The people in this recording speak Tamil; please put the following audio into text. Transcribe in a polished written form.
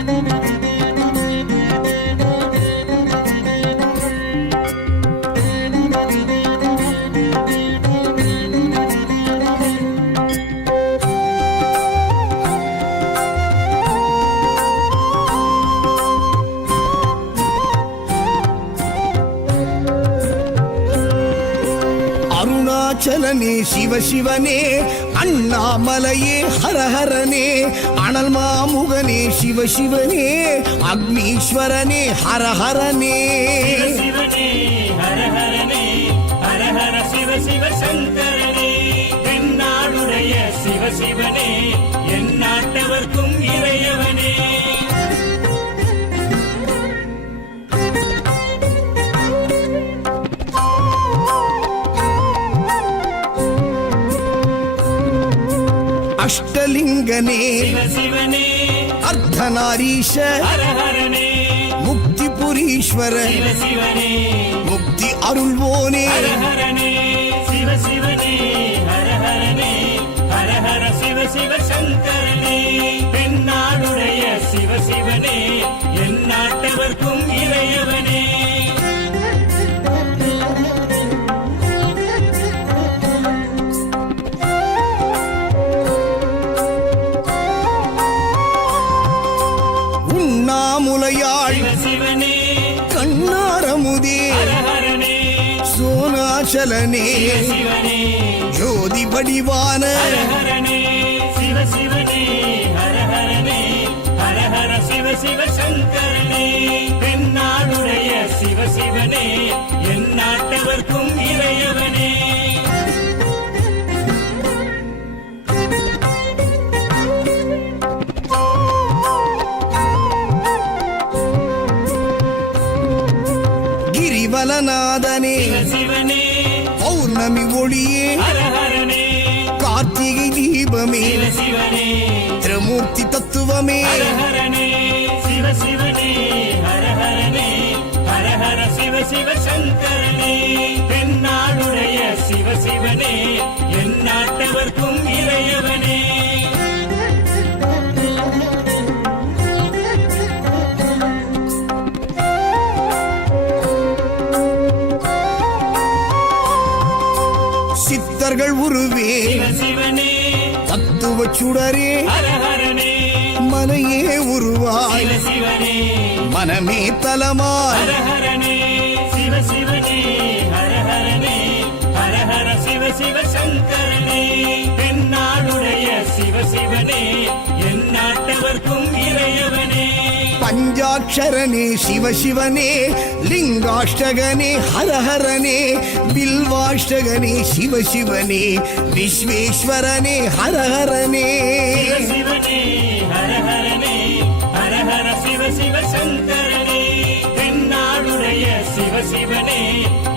அருணாச்சலனே சிவசிவனே, அண்ணாமலையே ஹரஹரனே, அனல் மாமுகனே சிவசிவனே, அக்னீஸ்வரனே ஹரஹரனே. சிவசிவனே ஹரஹரனே, ஹரஹர சிவ சிவ சங்கரனே, தென்னாடுடைய சிவசிவனே, என் நாட்டவர்க்கும் இறையவனே. அஷ்டலிங்கனே சிவசிவனே, அர்த்தநாரீஷ ஹரஹரனே, முக்திபுரீஸ்வர சிவசிவனே, முக்தி அருள்வோனே. ஹரஹரனே சிவசிவனே, ஹரஹரனே, ஹரஹர சிவ சிவ சங்கரனே, தென்னாடுடைய சிவசிவனே, என் நாட்டவர்க்கும் இறையவனே. உண்ணாமுலையாள் சிவசிவனே, கண்ணாரமுதே ஹரஹரனே, சோனாச்சலனே சிவசிவனே, ஜோதி வடிவான ஹரஹரனே சிவசிவனே, ஹரஹரனே, ஹரஹர சிவ சிவ சங்கரனே, தென்னாடுடைய சிவசிவனே, என் நாட்டவர்க்கும் இறையவனே. கிரிவலநாதனே சிவசிவனே, பௌர்ணமி ஒளியே ஹரஹரனே, கார்த்திகை தீபமே சிவசிவனே, திரமூர்த்தி தத்துவமே. ஹரஹரனே சிவசிவனே, ஹரஹரனே, ஹரஹர சிவ சிவ சங்கரனே, தென்னாடுடைய சிவசிவனே, என் நாட்டவர்க்கும் இறையவனே. சித்தர்கள் உருவே சிவசிவனே, தத்துவ சுடரே ஹரஹரனே, மனையே உருவாய் சிவசிவனே, மனமே தலமாய். ஹரஹரனே சிவசிவனே, ஹரஹரனே, ஹரஹர சிவ சிவ சங்கரனே, தென்னாடுடைய சிவசிவனே, என் நாட்டவர்க்கும் இறையவனே. பஞ்சாட்சரனே சிவசிவனே, லிங்காஷ்டகனே ஹரஹரனே, பில்வாஷ்டகனே சிவசிவனே, விஸ்வேஸ்வரனே ஹரஹரனே. சிவசிவனே, ஹரஹரனே, ஹரஹர சிவ சிவ சங்கரனே, தென்னாடுடைய சிவசிவனே,